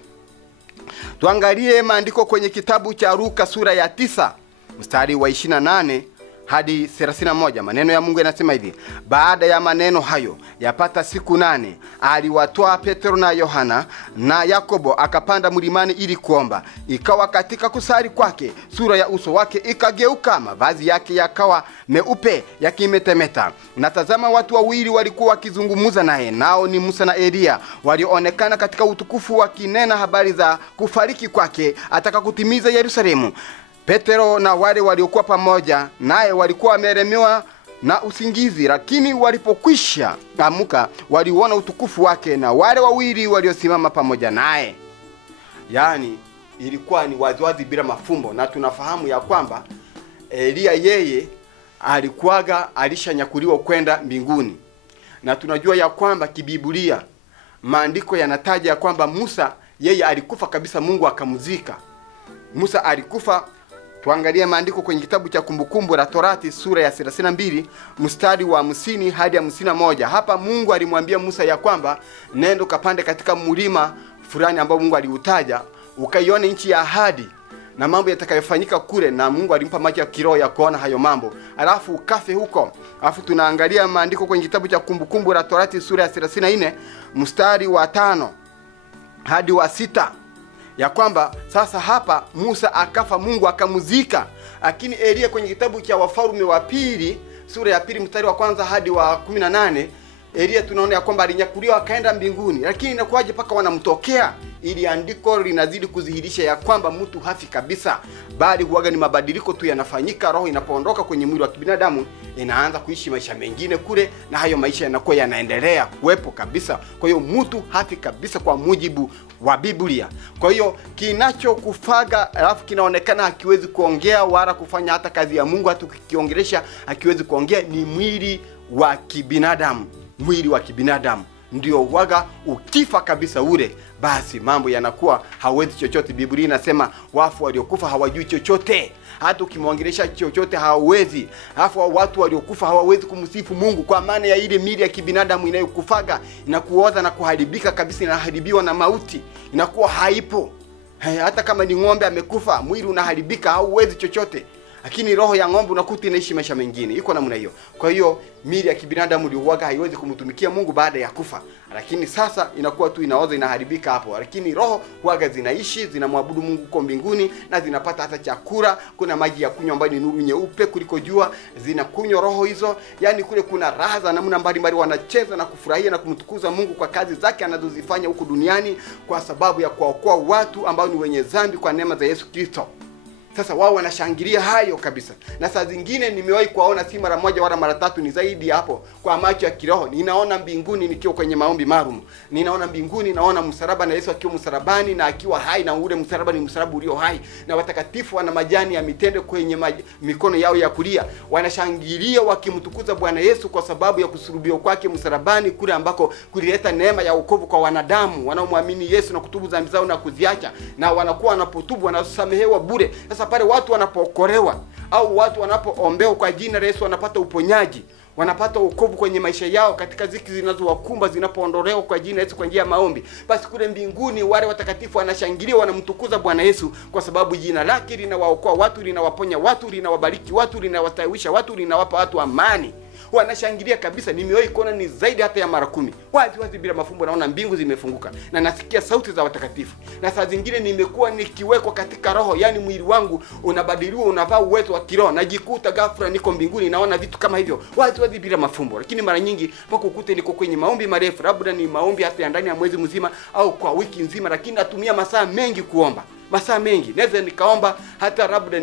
Tuangalie maandiko kwenye kitabu cha Luka sura ya 9 mstari wa 28 hadi 31. Maneno ya Mungu yanasema hivi: baada ya maneno hayo yapata siku 8, aliwatoa Petro na Yohana na Yakobo akapanda mlimani ili kuomba. Ikawa katika kusali kwake, sura ya uso wake ikageuka, mavazi yake yakawa meupe yakimetemeta. Na tazama, watu wawili walikuwa wakizungumza naye, nao ni Musa na Elia, walioonekana katika utukufu wakinena habari za kufariki kwake ataka kutimiza Yerusalemu. Petro na wale waliokuwa pamoja naye walikuwa wamelemewa na usingizi, lakini walipokwisha amka waliuona utukufu wake na wale wawili waliosimama pamoja naye. Yani ilikuwa ni waziwazi bila mafumbo, na tunafahamu ya kwamba Elia yeye alikuwaga alishanyakuliwa kwenda mbinguni. Na tunajua ya kwamba kibiblia maandiko yanataja ya kwamba Musa yeye alikufa kabisa, Mungu akamzika. Musa alikufa. Tuangalie maandiko kwenye kitabu cha Kumbukumbu la Torati sura ya 32 mstari wa 50 hadi 51. Hapa Mungu alimwambia Musa ya kwamba nenda kapande katika mlima fulani ambao Mungu aliutaja, ukaione nchi ya ahadi na mambo yatakayofanyika kule, na Mungu alimpa macho ya kiroho ya kuona hayo mambo, alafu ukafe huko. Alafu tunaangalia maandiko kwenye kitabu cha Kumbukumbu la Torati sura ya 34 mstari wa 5 hadi wa 6. Ya kwamba sasa hapa Musa akafa, Mungu akamuzika. Lakini Elia kwenye kitabu cha Wafalme wa pili sura ya 2 mstari wa 1 hadi wa 18, Elia tunaona ya kwamba alinyakuliwa akaenda mbinguni. Lakini inakuwaje paka wanamtokea? Ili andiko linazidi kudhihirisha ya kwamba mtu hafi kabisa, bali huaga ni mabadiliko tu yanafanyika. Roho inapoondoka kwenye mwili wa kibinadamu inaanza kuishi maisha mengine kule, na hayo maisha yanakuwa yanaendelea kuwepo kabisa. Kwa hiyo mtu hafi kabisa kwa mujibu wa Biblia. Kwa hiyo kinachokufaga alafu kinaonekana hakiwezi kuongea wala kufanya hata kazi ya Mungu, hata ukiongelesha hakiwezi kuongea, ni mwili wa kibinadamu. Mwili wa kibinadamu ndio waga ukifa kabisa ule, basi mambo yanakuwa hawezi chochote. Biblia inasema wafu waliokufa hawajui chochote, hata ukimwongelesha chochote hawezi. Alafu watu waliokufa hawawezi kumsifu Mungu, kwa maana ya ile mili ya kibinadamu inayokufaga inakuoza na kuharibika kabisa, inaharibiwa na mauti, inakuwa haipo. Hata kama ni ng'ombe amekufa, mwili unaharibika, hauwezi chochote. Lakini roho ya ng'ombe unakuta inaishi maisha mengine, iko namna hiyo. Kwa hiyo mili ya kibinadamu liuaga haiwezi kumtumikia Mungu baada ya kufa. Lakini sasa inakuwa tu inaoza, inaharibika hapo. Lakini roho huaga zinaishi, zinamwabudu Mungu huko mbinguni, na zinapata hata chakula. Kuna maji ya kunywa ambayo ni nuru nyeupe kuliko jua, zinakunywa roho hizo. Yani kule kuna raha za namna mbalimbali, wanacheza na kufurahia na kumtukuza Mungu kwa kazi zake anazozifanya huko duniani, kwa sababu ya kuwaokoa watu ambao ni wenye dhambi kwa neema za Yesu Kristo. Sasa wao wanashangilia hayo kabisa. Na saa zingine nimewahi kuwaona si mara moja wala mara tatu, ni zaidi hapo, kwa macho ya kiroho. Ninaona mbinguni nikiwa kwenye maombi maalum. Ninaona mbinguni, naona msalaba na Yesu akiwa msalabani na akiwa hai, na ule msalaba ni msalaba ulio hai, na watakatifu wana majani ya mitende kwenye mikono yao ya kulia. Wanashangilia wakimtukuza Bwana Yesu kwa sababu ya kusulubiwa kwake msalabani, kule ambako kulileta neema ya wokovu kwa wanadamu wanaomwamini Yesu na kutubu dhambi zao na kuziacha, na wanakuwa wanapotubu wanasamehewa bure. Sasa pale watu wanapookolewa au watu wanapoombewa kwa jina la Yesu wanapata uponyaji, wanapata wokovu kwenye maisha yao, katika ziki zinazowakumba zinapoondolewa kwa jina la Yesu kwa njia ya maombi. Basi kule mbinguni wale watakatifu wanashangilia, wanamtukuza Bwana Yesu kwa sababu jina lake linawaokoa watu, linawaponya watu, linawabariki watu, linawastawisha watu, linawapa watu amani. Wanashangilia kabisa. Nimewahi kuona ni zaidi hata ya mara 10. Wazi bila mafumbo naona mbingu zimefunguka na nasikia sauti za watakatifu. Na saa zingine nimekuwa nikiwekwa katika roho, yani mwili wangu unabadiliwa, unavaa uwezo wa kiroho, najikuta ghafla niko mbinguni, naona vitu kama hivyo wazi bila mafumbo. Lakini mara nyingi mpaka ukute niko kwenye maombi marefu, labda ni maombi hata ya ndani ya mwezi mzima au kwa wiki nzima, lakini natumia masaa mengi kuomba. Masaa mengi. Naweza nikaomba hata labda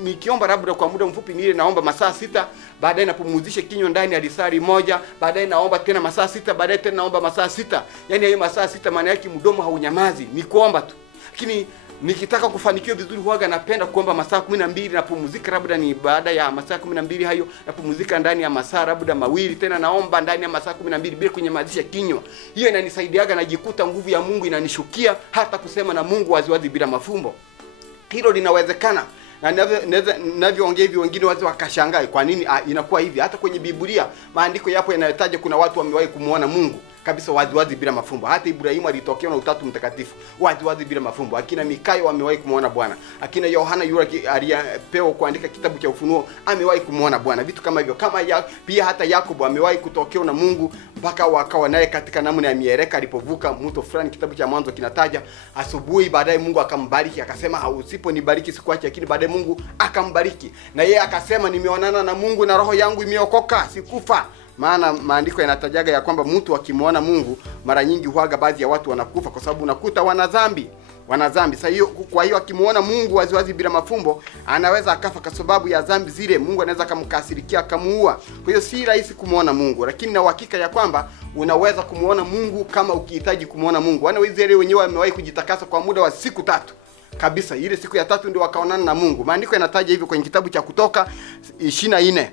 nikiomba labda kwa muda mfupi nile naomba masaa 6, baadaye napumzisha kinywa ndani ya risali moja, baadaye naomba tena masaa 6, baadaye tena naomba masaa 6. Yaani hiyo masaa 6 maana yake mdomo haunyamazi, ni kuomba tu. Lakini nikitaka kufanikiwa vizuri huaga napenda kuomba masaa 12, napumzika labda ni baada ya masaa 12 hayo napumzika ndani ya masaa labda mawili, tena naomba ndani ya masaa 12 bila kunyamazisha kinywa. Hiyo inanisaidiaga, najikuta nguvu ya Mungu inanishukia hata kusema na Mungu waziwazi bila mafumbo. Hilo linawezekana. Na ninavyoongea hivi wengine wazi wakashangaa kwa nini inakuwa hivi. Hata kwenye Biblia maandiko yapo yanayotaja kuna watu wamewahi kumuona Mungu kabisa wazi bila mafumbo. Hata Ibrahimu alitokewa na Utatu Mtakatifu wazi bila mafumbo. Akina Mikayo wamewahi kumuona Bwana. Akina Yohana yule aliyepewa kuandika kitabu cha Ufunuo amewahi kumuona Bwana. Vitu kama hivyo. Pia hata Yakobo amewahi kutokewa na Mungu mpaka wakawa naye katika namna ya miereka alipovuka mto fulani, kitabu cha Mwanzo kinataja. Asubuhi baadaye Mungu akambariki, akasema usiponibariki sikuachi, lakini baadaye Mungu akambariki. Na yeye akasema nimeonana na Mungu na roho yangu imeokoka, sikufa. Maana maandiko yanatajaga ya kwamba mtu akimuona Mungu mara nyingi huaga baadhi ya watu wanakufa kwa sababu unakuta wana dhambi. Sasa hiyo, kwa hiyo akimuona Mungu waziwazi bila mafumbo anaweza akafa kwa sababu ya dhambi zile. Mungu anaweza kumkasirikia akamuua. Kwa hiyo si rahisi kumuona Mungu, lakini na uhakika ya kwamba unaweza kumuona Mungu kama ukihitaji kumuona Mungu. Wana wa Israeli wenyewe wamewahi kujitakasa kwa muda wa siku 3 kabisa. Ile siku ya 3 ndio wakaonana na Mungu. Maandiko yanataja hivyo kwenye kitabu cha Kutoka 24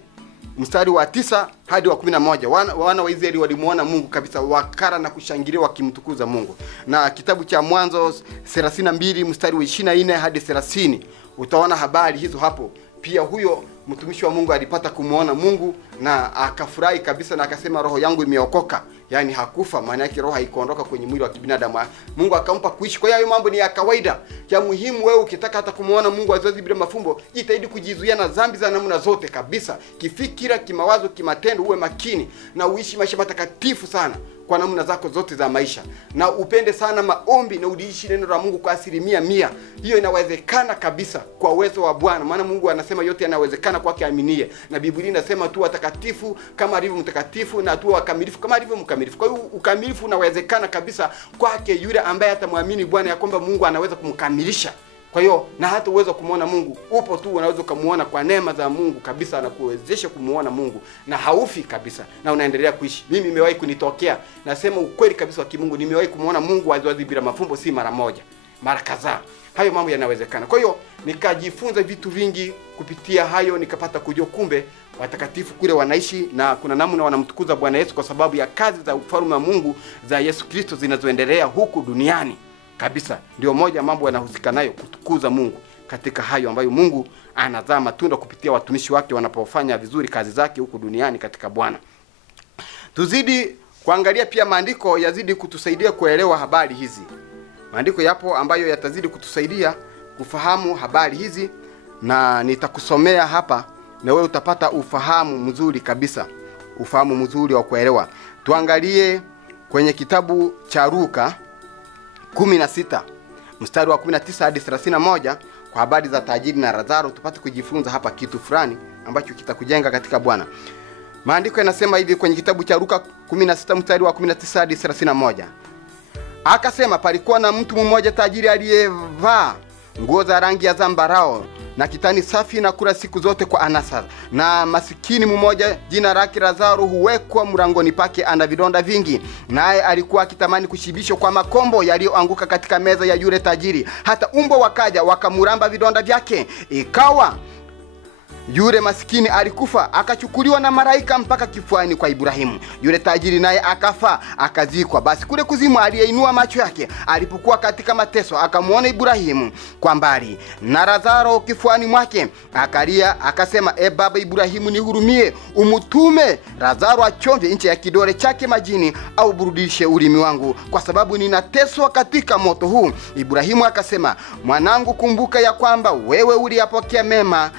mstari wa 9 hadi wa 11. Wana wa Israeli walimuona Mungu kabisa, wakara na kushangilia wakimtukuza Mungu. Na kitabu cha Mwanzo 32 mstari wa 24 hadi 30 utaona habari hizo hapo. Pia huyo mtumishi wa Mungu alipata kumuona Mungu na akafurahi kabisa na akasema roho yangu imeokoka. Yaani hakufa, maana yake roho haikuondoka kwenye mwili wa kibinadamu. Mungu akampa kuishi. Kwa hiyo mambo ni ya kawaida. Ya muhimu wewe ukitaka hata kumuona Mungu waziwazi bila mafumbo, jitahidi kujizuia na dhambi za namna zote kabisa. Kifikira, kimawazo, kimatendo uwe makini na uishi maisha matakatifu sana kwa namna zako zote za maisha. Na upende sana maombi na udiishi neno la Mungu kwa 100%. Hiyo inawezekana kabisa kwa uwezo wa Bwana. Maana Mungu anasema yote yanawezekana kwake aaminie. Na Biblia inasema tu watakatifu kama alivyo mtakatifu na tu wakamilifu kama alivyo mkamilifu. Kwa hiyo ukamilifu unawezekana kabisa kwake yule ambaye atamwamini Bwana ya kwamba Mungu anaweza kumkamilisha. Kwa hiyo na hata uwezo kumuona Mungu upo tu, unaweza kumuona kwa neema za Mungu kabisa na kuwezesha kumuona Mungu na haufi kabisa na unaendelea kuishi. Mimi nimewahi kunitokea, nasema ukweli kabisa wa kimungu, nimewahi kumuona Mungu waziwazi bila mafumbo, si mara moja, mara kadhaa. Hayo mambo yanawezekana. Kwa hiyo nikajifunza vitu vingi kupitia hayo, nikapata kujua kumbe watakatifu kule wanaishi na kuna namna wanamtukuza Bwana Yesu kwa sababu ya kazi za ufalme wa Mungu za Yesu Kristo zinazoendelea huku duniani. Kabisa ndio moja mambo yanahusika nayo, kutukuza Mungu katika hayo ambayo Mungu anazaa matunda kupitia watumishi wake wanapofanya vizuri kazi zake huku duniani katika Bwana. Tuzidi kuangalia pia maandiko yazidi kutusaidia kuelewa habari hizi. Maandiko yapo ambayo yatazidi kutusaidia kufahamu habari hizi na nitakusomea hapa na wewe utapata ufahamu mzuri kabisa. Ufahamu mzuri wa kuelewa. Tuangalie kwenye kitabu cha Luka 16 mstari wa 19 hadi 31 kwa habari za tajiri na Lazaro. Tupate kujifunza hapa kitu fulani ambacho kitakujenga katika Bwana. Maandiko yanasema hivi kwenye kitabu cha Luka 16 mstari wa 19 hadi 31. Akasema palikuwa na mtu mmoja tajiri aliyevaa nguo za rangi ya zambarao na kitani safi na kula siku zote kwa anasa. Na masikini mmoja jina lake Lazaro huwekwa mlangoni pake, ana vidonda vingi. Naye alikuwa akitamani kushibishwa kwa makombo yaliyoanguka katika meza ya yule tajiri. Hata umbo wakaja wakamuramba vidonda vyake. Ikawa yule masikini alikufa, akachukuliwa na malaika mpaka kifuani kwa Ibrahimu. Yule tajiri naye akafa, akazikwa. Basi kule kuzimu aliyeinua macho yake alipokuwa katika mateso, akamuona Ibrahimu kwa mbali na Lazaro kifuani mwake. Akalia akasema, baba Ibrahimu, nihurumie, umutume Lazaro achomve ncha ya kidole chake majini au burudishe ulimi wangu, kwa sababu ninateswa katika moto huu. Ibrahimu akasema, mwanangu, kumbuka ya kwamba wewe uliyapokea mema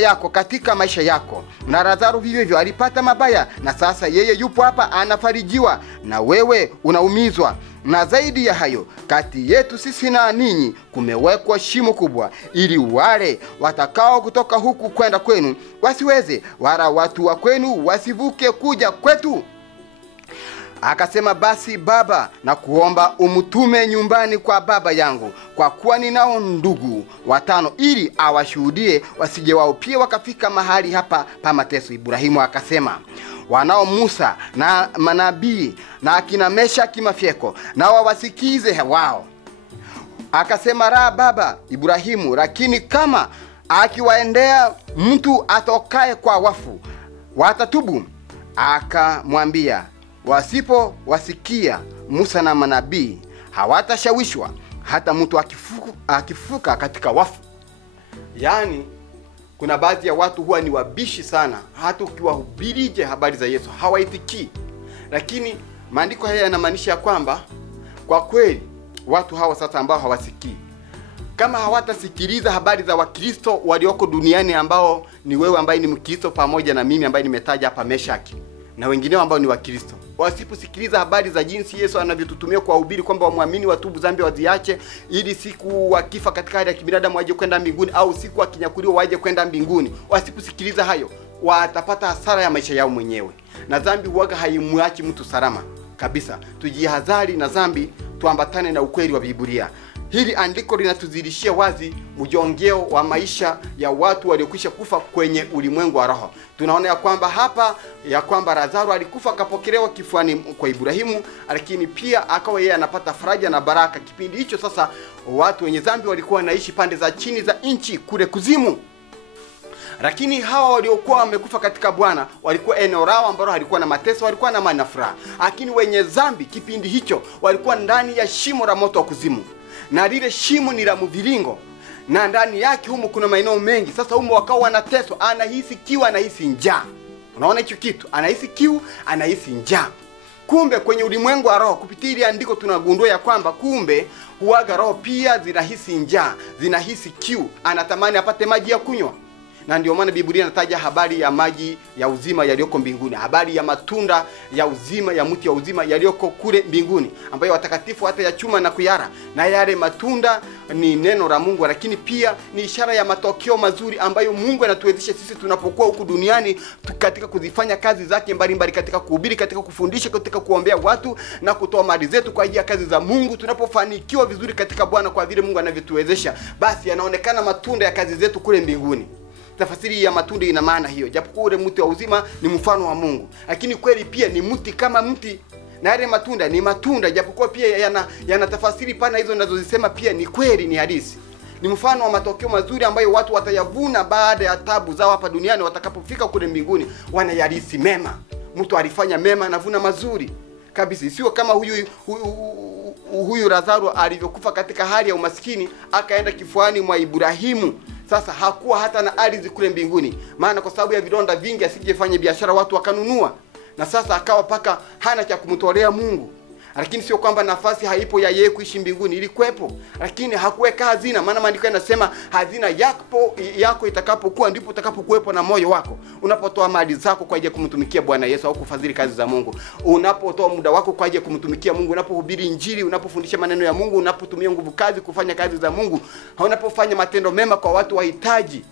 yako katika maisha yako, na Lazaro vivyo hivyo alipata mabaya, na sasa yeye yupo hapa anafarijiwa na wewe unaumizwa. Na zaidi ya hayo, kati yetu sisi na ninyi kumewekwa shimo kubwa, ili wale watakao kutoka huku kwenda kwenu wasiweze, wala watu wa kwenu wasivuke kuja kwetu. Akasema, basi baba, na kuomba umutume nyumbani kwa baba yangu, kwa kuwa ninao ndugu 5, ili awashuhudie, wasije wao pia wakafika mahali hapa pa mateso. Ibrahimu akasema, wanao Musa na manabii na akina Meshaki Mafyeko, na wawasikize wao. Akasema, la baba Ibrahimu, lakini kama akiwaendea mtu atokaye kwa wafu watatubu. Akamwambia, wasipowasikia Musa na manabii hawatashawishwa hata mtu akifuka katika wafu. Yani kuna baadhi ya watu huwa ni wabishi sana, hata ukiwahubirije habari za Yesu hawaitikii. Lakini maandiko haya yanamaanisha kwamba kwa kweli watu hawa sasa ambao hawasikii, kama hawatasikiliza habari za Wakristo walioko duniani, ambao ni wewe ambaye ni Mkristo pamoja na mimi ambaye nimetaja hapa Meshaki na wengineo ambao ni Wakristo, wasiposikiliza habari za jinsi Yesu anavyotutumia kuwahubiri kwamba wamwamini, watubu dhambi, waziache, ili siku wakifa katika hali ya kibinadamu waje kwenda mbinguni, au siku wakinyakuliwa waje kwenda mbinguni, wasiposikiliza hayo, watapata hasara ya maisha yao mwenyewe. Na dhambi huaga haimwachi mtu salama kabisa. Tujihadhari na dhambi, tuambatane na ukweli wa Biblia. Hili andiko linatuzidishia wazi mjongeo wa maisha ya watu waliokwisha kufa kwenye ulimwengu wa roho. Tunaona ya kwamba hapa ya kwamba Lazaro alikufa akapokelewa kifuani kwa Ibrahimu, lakini pia akawa yeye anapata faraja na baraka. Kipindi hicho sasa watu wenye dhambi walikuwa wanaishi pande za chini za nchi kule kuzimu. Lakini hawa waliokuwa wamekufa katika Bwana walikuwa eneo lao ambalo halikuwa na mateso, walikuwa na amani na furaha. Lakini wenye dhambi kipindi hicho walikuwa ndani ya shimo la moto wa kuzimu. Na lile shimo ni la mviringo, na ndani yake humo kuna maeneo mengi. Sasa humo wakawa wanateswa, anahisi kiu, anahisi njaa. Unaona hicho kitu? Anahisi kiu, anahisi njaa. Kumbe kwenye ulimwengu wa roho, kupitia ile andiko tunagundua ya kwamba kumbe huaga roho pia zinahisi njaa, zinahisi kiu, anatamani apate maji ya kunywa. Na ndio maana Biblia inataja habari ya maji ya uzima yaliyoko mbinguni, habari ya matunda ya uzima, ya mti wa uzima yaliyoko kule mbinguni, ambayo watakatifu hata ya chuma na kuyara. Na yale matunda ni neno la Mungu, lakini pia ni ishara ya matokeo mazuri ambayo Mungu anatuwezesha sisi tunapokuwa huku duniani katika kuzifanya kazi zake mbalimbali, katika kuhubiri, katika kufundisha, katika kuombea watu na kutoa mali zetu kwa ajili ya kazi za Mungu. Tunapofanikiwa vizuri katika Bwana kwa vile Mungu anavyotuwezesha, basi yanaonekana matunda ya kazi zetu kule mbinguni. Tafasiri ya matunda ina maana hiyo. Japokuwa ule mti wa uzima ni mfano wa Mungu, lakini kweli pia ni mti kama mti, na yale matunda ni matunda, japokuwa pia yana tafasiri pana hizo ninazozisema pia ni kweli, ni halisi. Ni mfano wa matokeo mazuri ambayo watu watayavuna baada ya tabu zao hapa duniani. Watakapofika kule mbinguni wanayarisi mema. Mtu alifanya mema anavuna mazuri kabisa. Sio kama huyu Lazaro alivyokufa katika hali ya umaskini akaenda kifuani mwa Ibrahimu. Sasa hakuwa hata na ardhi kule mbinguni, maana kwa sababu ya vidonda vingi asijefanye biashara watu wakanunua, na sasa akawa paka hana cha kumtolea Mungu. Lakini sio kwamba nafasi haipo ya yeye kuishi mbinguni, ilikuwepo, lakini hakuweka hazina. Maana maandiko yanasema hazina yako itakapokuwa ndipo utakapokuwepo na moyo wako. Unapotoa mali zako kwa ajili ya kumtumikia Bwana Yesu au kufadhili kazi za Mungu, unapotoa muda wako kwa ajili ya kumtumikia Mungu, unapohubiri Injili, unapofundisha maneno ya Mungu, unapotumia nguvu kazi kufanya kazi za Mungu, unapofanya matendo mema kwa watu wahitaji,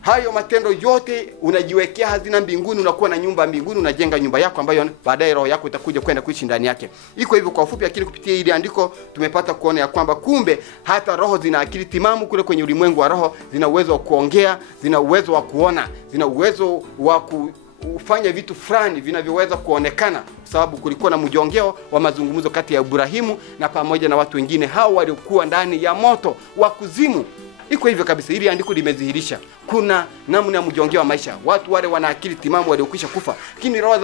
hayo matendo yote unajiwekea hazina mbinguni, unakuwa na nyumba mbinguni, unajenga nyumba yako ambayo baadaye roho yako itakuja kwenda kuishi ndani yake. Iko hivyo kwa ufupi, lakini kupitia hili andiko tumepata kuona ya kwamba kumbe hata roho zina akili timamu kule kwenye ulimwengu wa roho. Zina uwezo wa kuongea, zina uwezo wa kuona, zina uwezo wa kufanya vitu fulani vinavyoweza kuonekana, kwa sababu kulikuwa na mjongeo wa mazungumzo kati ya Ibrahimu na pamoja na watu wengine hao waliokuwa ndani ya moto wa kuzimu. Iko hivyo kabisa. Hili andiko limedhihirisha kuna namna ya mjongeo wa maisha. Watu wale wana akili timamu waliokwisha kufa, lakini roho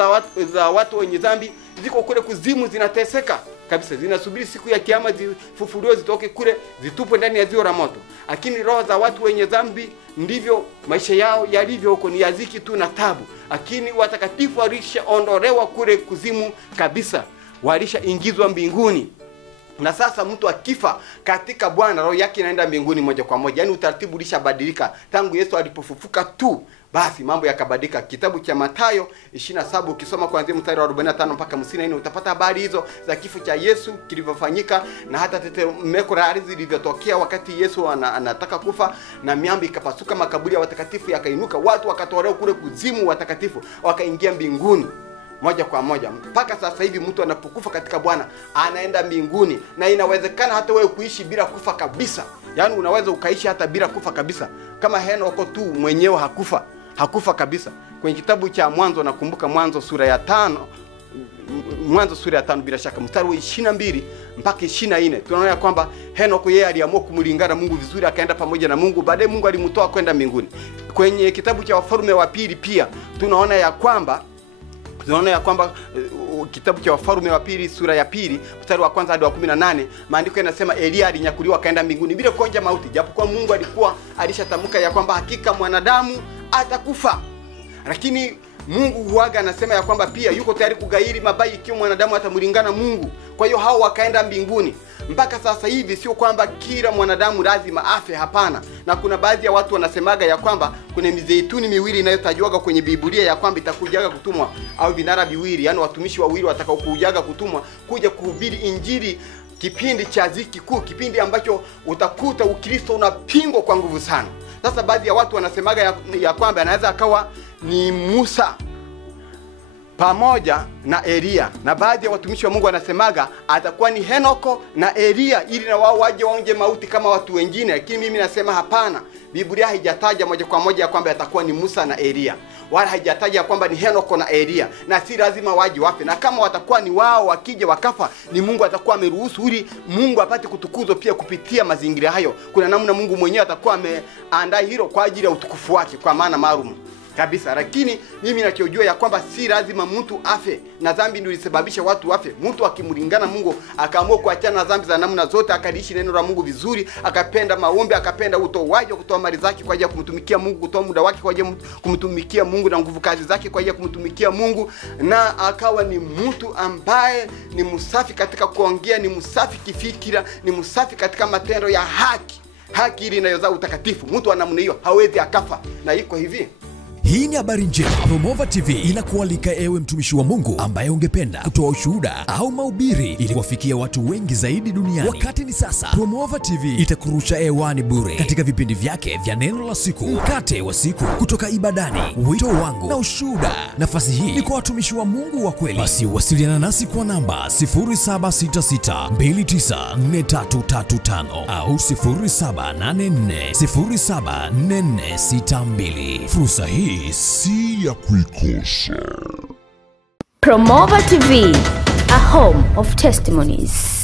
za watu wenye dhambi ziko kule kuzimu, zinateseka kabisa, zinasubiri siku ya kiyama zifufuliwe, zitoke kule, zitupwe ndani ya ziwa la moto. Lakini roho za watu wenye dhambi ndivyo maisha yao yalivyo, huko ni yaziki tu na tabu. Lakini watakatifu walishaondolewa kule kuzimu kabisa, walishaingizwa mbinguni. Na sasa mtu akifa katika Bwana, roho yake inaenda mbinguni moja kwa moja. Yaani utaratibu ulishabadilika tangu Yesu alipofufuka tu, basi mambo yakabadilika. Kitabu cha Mathayo 27 ukisoma kuanzia mstari wa 45 mpaka 54 utapata habari hizo za kifo cha Yesu kilivyofanyika, na hata tetemeko la ardhi lilivyotokea wakati Yesu anataka kufa, na miamba ikapasuka, makaburi ya watakatifu yakainuka, watu wakatolewa kule kuzimu, watakatifu wakaingia mbinguni moja kwa moja. Mpaka sasa hivi mtu anapokufa katika Bwana anaenda mbinguni, na inawezekana hata wewe kuishi bila kufa kabisa. Yaani unaweza ukaishi hata bila kufa kabisa, kama Henoko tu mwenyewe hakufa kabisa. Kwenye kitabu cha Mwanzo, nakumbuka Mwanzo sura ya 5 Mwanzo sura ya 5 bila shaka mstari wa 22 mpaka 24 tunaona kwamba Henoko yeye aliamua kumlingana Mungu vizuri, akaenda pamoja na Mungu. Baadaye Mungu alimtoa kwenda mbinguni. Kwenye kitabu cha Wafalme wa pili pia tunaona ya kwamba kitabu cha Wafalme wa pili sura ya 2 mstari wa 1 hadi wa 18 maandiko yanasema Elia alinyakuliwa akaenda mbinguni bila kuonja mauti, japokuwa Mungu alikuwa alishatamka ya kwamba hakika mwanadamu atakufa. Lakini Mungu huaga anasema ya kwamba pia yuko tayari kugairi mabaya ikiwa mwanadamu atamlingana Mungu. Kwa hiyo hao wakaenda mbinguni. Mpaka sasa hivi sio kwamba kila mwanadamu lazima afe, hapana. Na kuna baadhi ya watu wanasemaga ya kwamba kuna mizeituni miwili inayotajwaga kwenye Biblia ya kwamba itakujaga kutumwa, au vinara viwili, yani watumishi wawili watakaokujaga kutumwa kuja kuhubiri injili kipindi cha dhiki kuu, kipindi ambacho utakuta Ukristo unapingwa kwa nguvu sana. Sasa baadhi ya watu wanasemaga ya kwamba anaweza akawa ni Musa pamoja na Elia, na baadhi ya watumishi wa Mungu wanasemaga atakuwa ni Henoko na Elia, ili na wao waje waonje mauti kama watu wengine. Lakini mimi nasema hapana, Biblia haijataja moja kwa moja kwamba atakuwa ni Musa na Elia, wala haijataja kwamba ni Henoko na Elia, na si lazima waje wafe. Na kama watakuwa ni wao wakija wakafa, ni Mungu atakuwa ameruhusu ili Mungu apate kutukuzwa pia kupitia mazingira hayo. Kuna namna Mungu mwenyewe atakuwa ameandaa hilo kwa ajili ya utukufu wake, kwa maana maalum kabisa. Lakini mimi ninachojua ya kwamba si lazima mtu afe, na dhambi ndio ilisababisha watu wafe. Mtu akimlingana Mungu akaamua kuachana na dhambi za namna zote, akaliishi neno la Mungu vizuri, akapenda maombi, akapenda utoaji, kutoa mali zake kwa ajili ya kumtumikia Mungu, kutoa muda wake kwa ajili ya kumtumikia Mungu, na nguvu kazi zake kwa ajili ya kumtumikia Mungu, na akawa ni mtu ambaye ni msafi katika kuongea, ni msafi kifikira, ni msafi katika matendo ya haki ile inayozaa utakatifu. Mtu anamna hiyo hawezi akafa. Na iko hivi, hii ni habari njema. Promova TV inakualika ewe mtumishi wa Mungu ambaye ungependa kutoa ushuhuda au mahubiri ili kuwafikia watu wengi zaidi duniani. Wakati ni sasa. Promova TV itakurusha hewani bure katika vipindi vyake vya neno la siku, mkate wa siku, kutoka ibadani, wito wangu na ushuhuda. Nafasi hii ni kwa watumishi wa Mungu wa kweli. Basi wasiliana nasi kwa namba 0766294335 au 0784074462. Fursa hii si ya kuikosa. Promova TV, a home of testimonies.